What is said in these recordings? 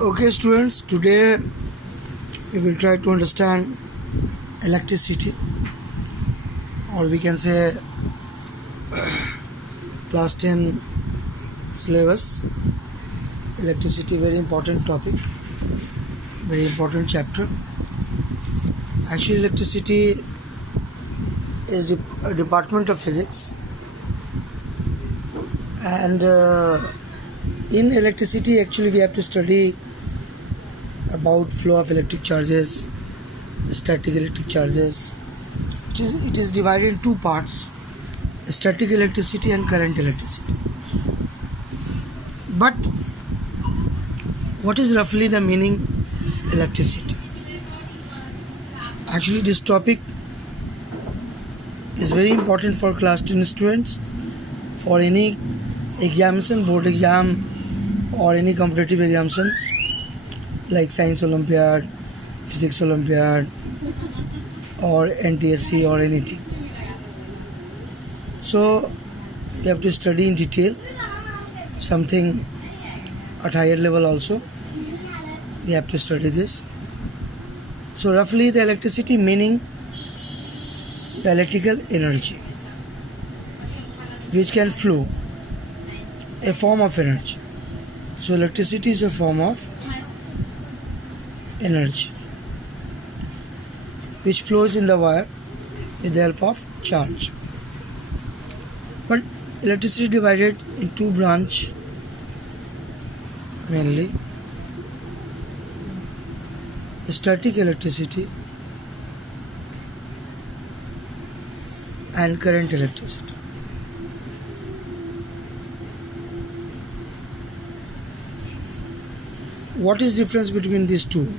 Okay, students, today we will try to understand electricity, or we can say class 10 syllabus. Electricity, very important topic, very important chapter. Actually, electricity is a department of physics, and in electricity, actually, we have to study about flow of electric charges, static electric charges. It is divided in two parts: static electricity and current electricity. But what is roughly the meaning electricity? Actually, this topic is very important for class 10 students for any examination, board exam, or any competitive examinations like Science Olympiad, Physics Olympiad, or NTSC or anything. So you have to study in detail something at higher level also. You have to study this. So roughly the electricity meaning the electrical energy which can flow, a form of energy. So electricity is a form of energy which flows in the wire with the help of charge. But electricity is divided in two branches mainly: static electricity and current electricity. What is the difference between these two?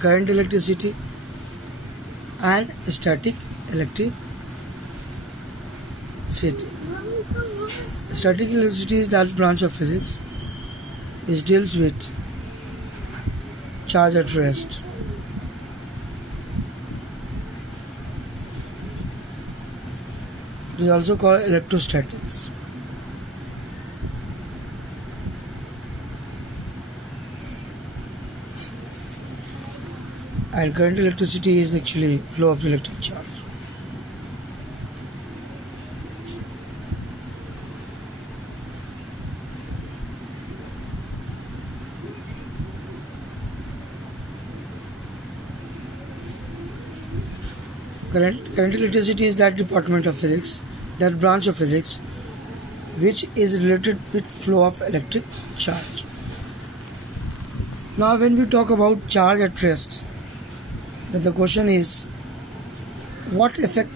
Current electricity and static electricity. Static electricity is that branch of physics which deals with charge at rest. It is also called electrostatics. And current electricity is actually flow of electric charge. Current electricity is that department of physics, that branch of physics which is related with flow of electric charge. Now when we talk about charge at rest, then the question is what effect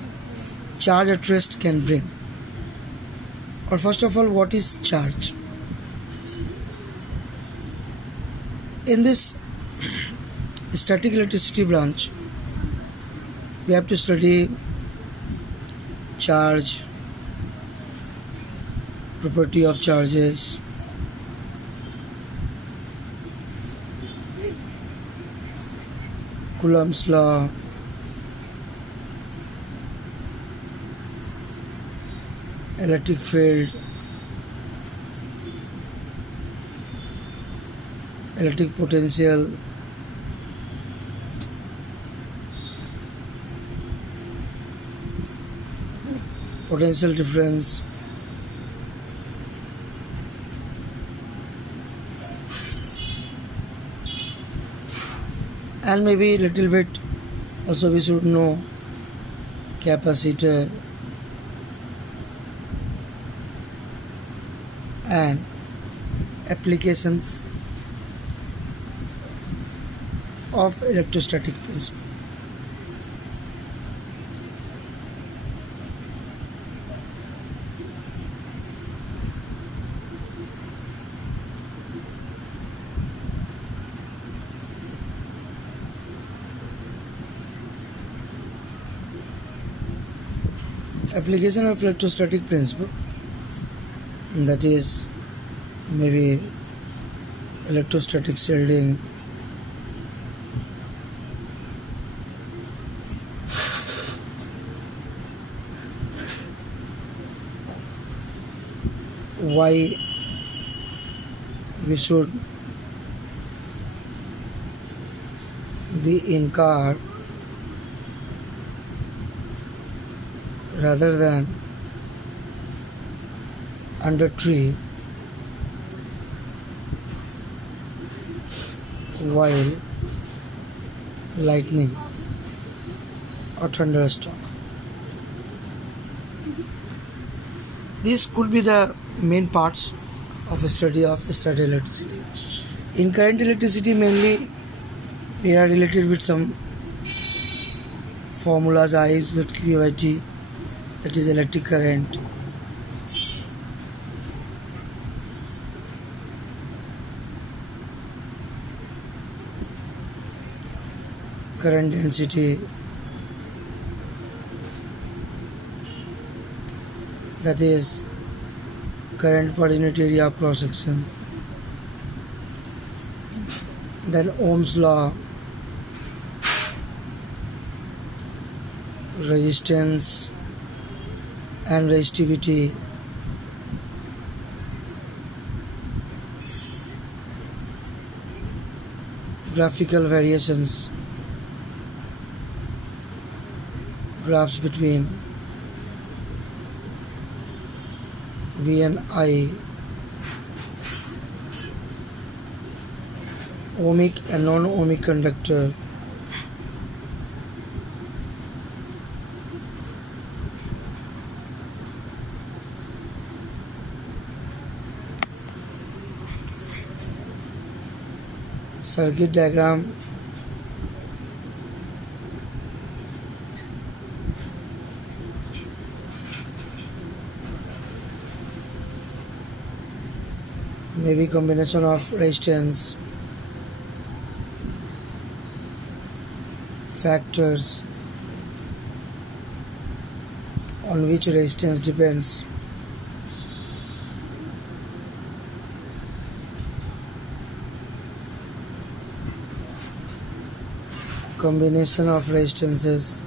charge at rest can bring? Or first of all, what is charge? In this static electricity branch, we have to study charge, property of charges, Coulomb's law, electric field, electric potential, potential difference, and maybe a little bit also we should know capacitor and applications of electrostatic principle. Application of electrostatic principle, that is maybe electrostatic shielding, why we should be in car rather than under tree while lightning or thunderstorm. These could be the main parts of a study of static electricity. In current electricity, mainly they are related with some formulas. I is with QIT, that is electric current. Current density, that is current per unit area of cross section. Then Ohm's law, resistance and resistivity, graphical variations, graphs between V and I, ohmic and non-ohmic conductor, circuit diagram, maybe combination of resistance, factors on which resistance depends, combination of resistances,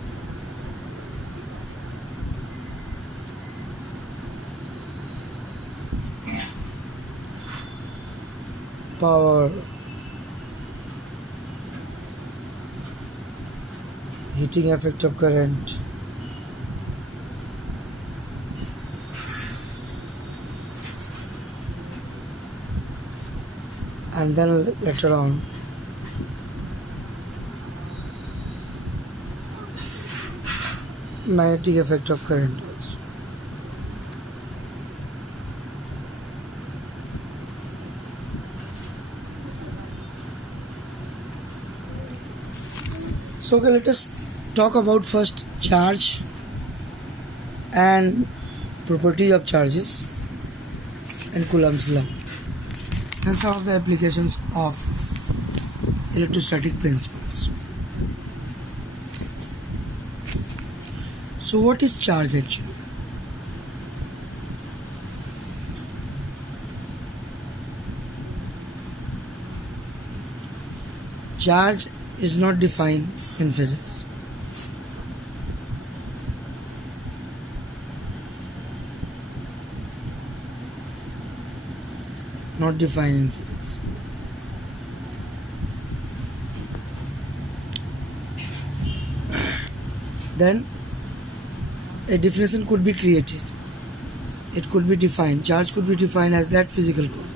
power, heating effect of current, and then later on magnetic effect of current also. So okay, let us talk about first charge and property of charges and Coulomb's law and some of the applications of electrostatic principles. So what is charge actually? Charge is not defined in physics. Not defined in physics. Then a definition could be created. It could be defined. Charge could be defined as that physical quantity.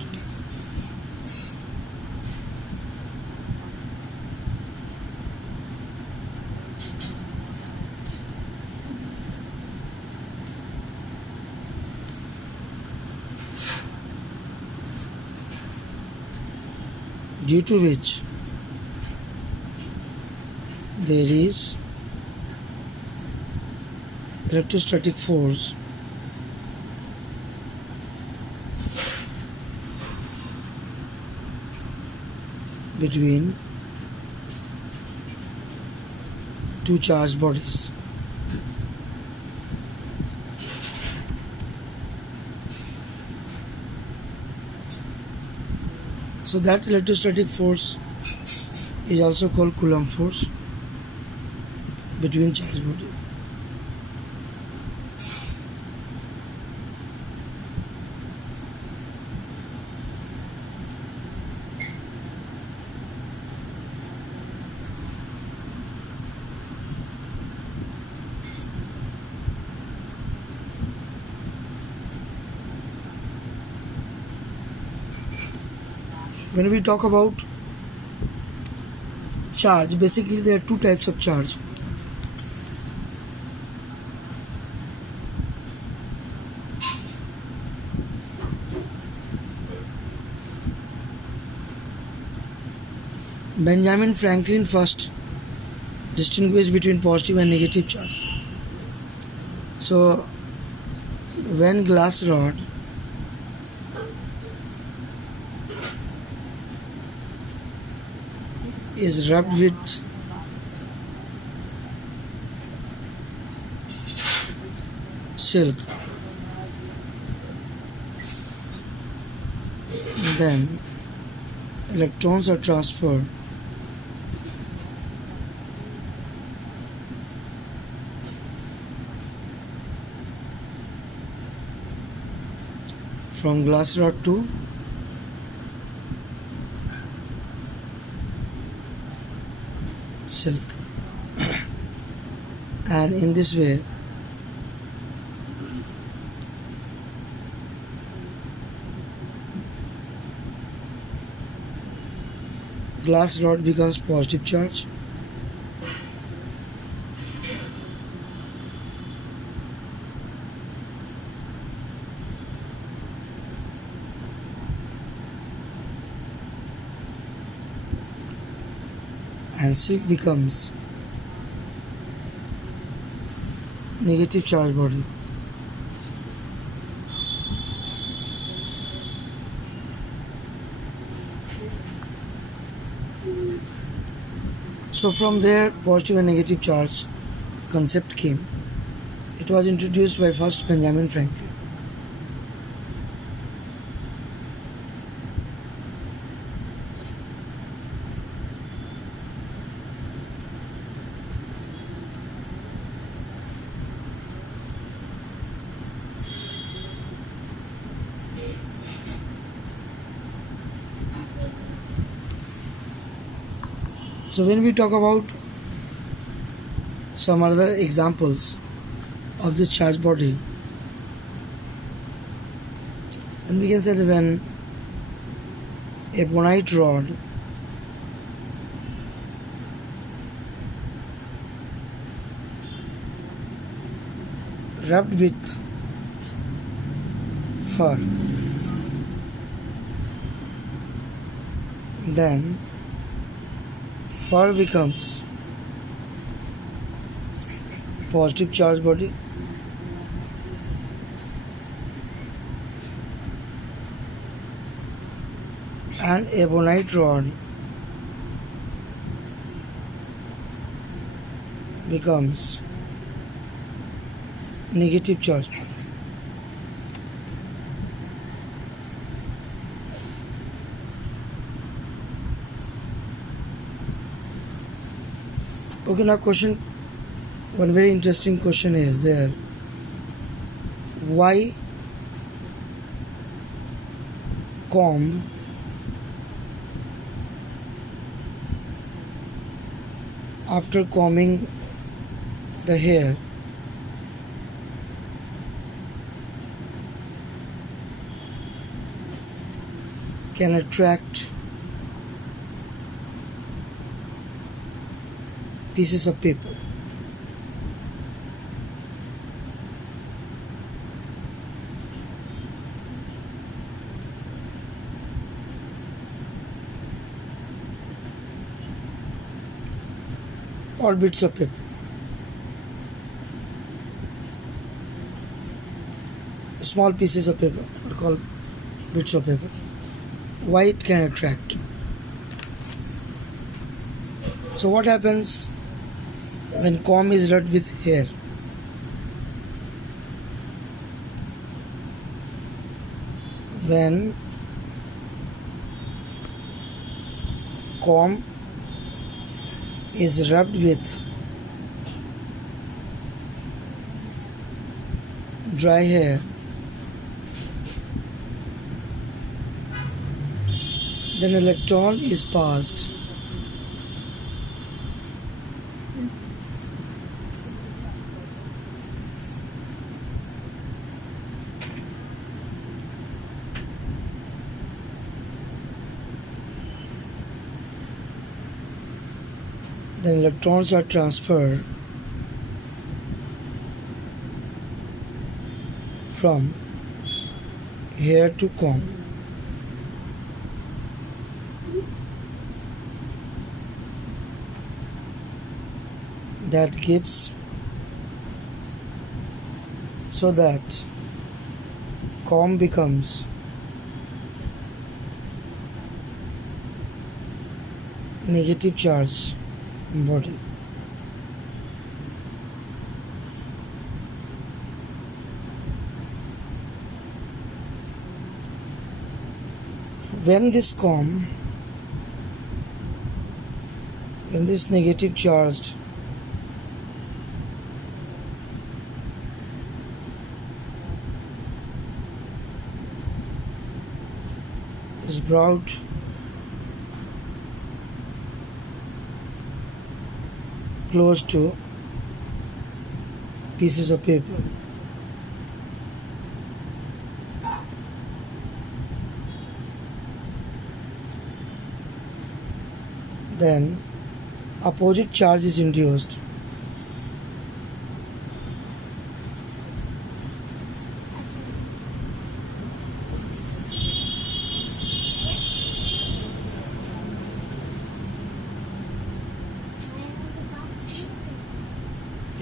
Due to which there is electrostatic force between two charged bodies. So that electrostatic force is also called Coulomb force between charged bodies. When we talk about charge, basically there are two types of charge. Benjamin Franklin first distinguished between positive and negative charge. So when glass rod is rubbed with silk, then electrons are transferred from glass rod to silk, and in this way glass rod becomes positive charge and silk becomes negative charge body. So from there positive and negative charge concept came. It was introduced by first Benjamin Franklin. So when we talk about some other examples of this charge body, and we can say that when a bonite rod rubbed with fur, then fur becomes positive charge body and a bonite rod becomes negative charge body. Okay, now question, one very interesting question is there. Why comb after combing the hair can attract pieces of paper? Or bits of paper. Small pieces of paper are called bits of paper. Why it can attract? So what happens when comb is rubbed with hair? When comb is rubbed with dry hair, then electron is passed then electrons are transferred from here to comb. That gives, so that comb becomes negative charge body. When this negative charged is brought close to pieces of paper, then opposite charge is induced.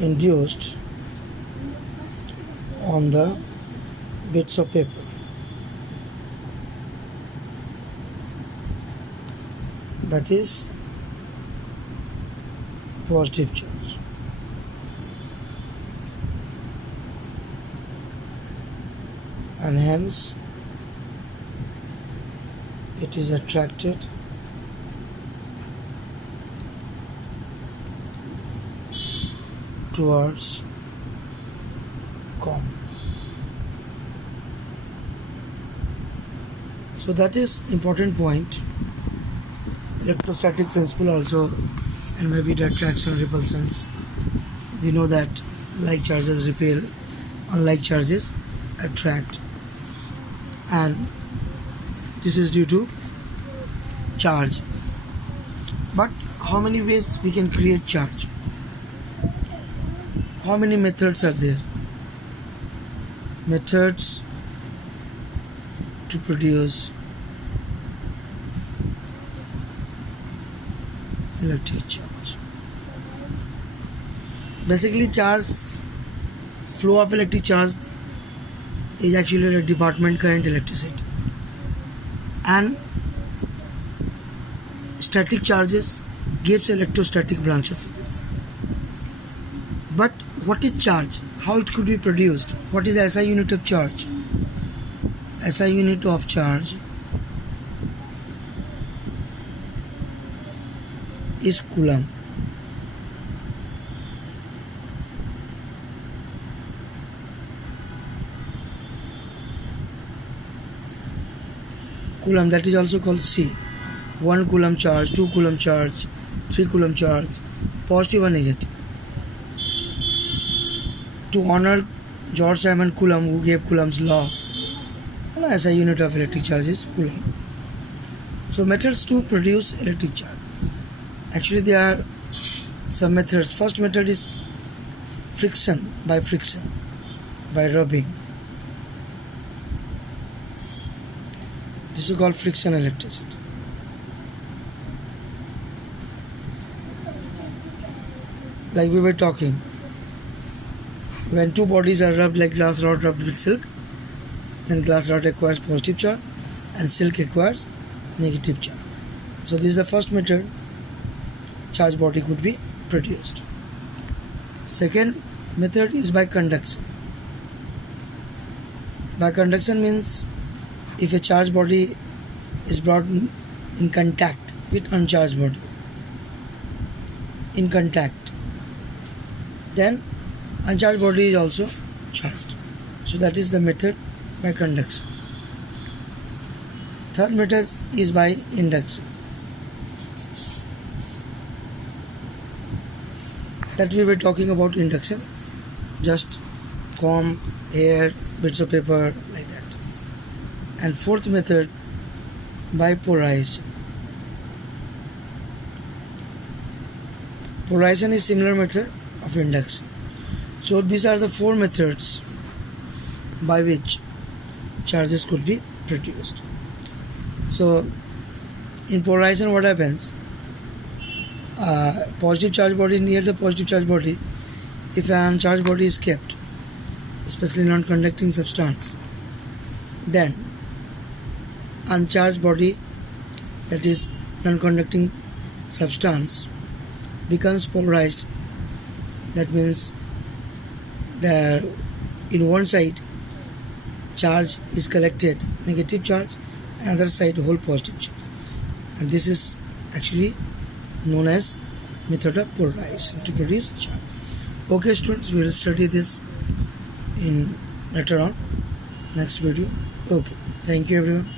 Induced on the bits of paper. That is positive charge. And hence it is attracted towards comb. So that is important point. Electrostatic principle also, and maybe the attraction repulsions. We know that like charges repel, unlike charges attract, and this is due to charge. But how many ways we can create charge? How many methods are there? Methods to produce electric charge. Basically, flow of electric charge is actually a department current electricity, and static charges gives electrostatic branch of physics. But what is charge? How it could be produced? What is the SI unit of charge? SI unit of charge is Coulomb. Coulomb, that is also called C. 1 Coulomb charge, 2 Coulomb charge, 3 Coulomb charge, positive or negative. To honor George Simon Coulomb, who gave Coulomb's law, and SI unit of electric charge is Coulomb. So methods to produce electric charge. Actually, there are some methods. First method is friction, by rubbing. This is called friction electricity. Like we were talking, when two bodies are rubbed like glass rod rubbed with silk, then glass rod acquires positive charge and silk acquires negative charge. So this is the first method charge body could be produced. Second method is by conduction. By conduction means if a charged body is brought in contact with uncharged body, then uncharged body is also charged. So that is the method by conduction. Third method is by induction. That we were talking about induction, just comb, hair, bits of paper, like that. And fourth method, by polarization. Polarization is similar method of induction. So these are the four methods by which charges could be produced. So in polarization, what happens? Positive charge body near the positive charge body, if an uncharged body is kept, especially non-conducting substance, then uncharged body, that is non-conducting substance, becomes polarized. That means that in one side charge is collected, negative charge, other side whole positive charge, and this is actually known as method of polarization to produce charge. Okay students, we will study this in later on next video. Okay, thank you everyone.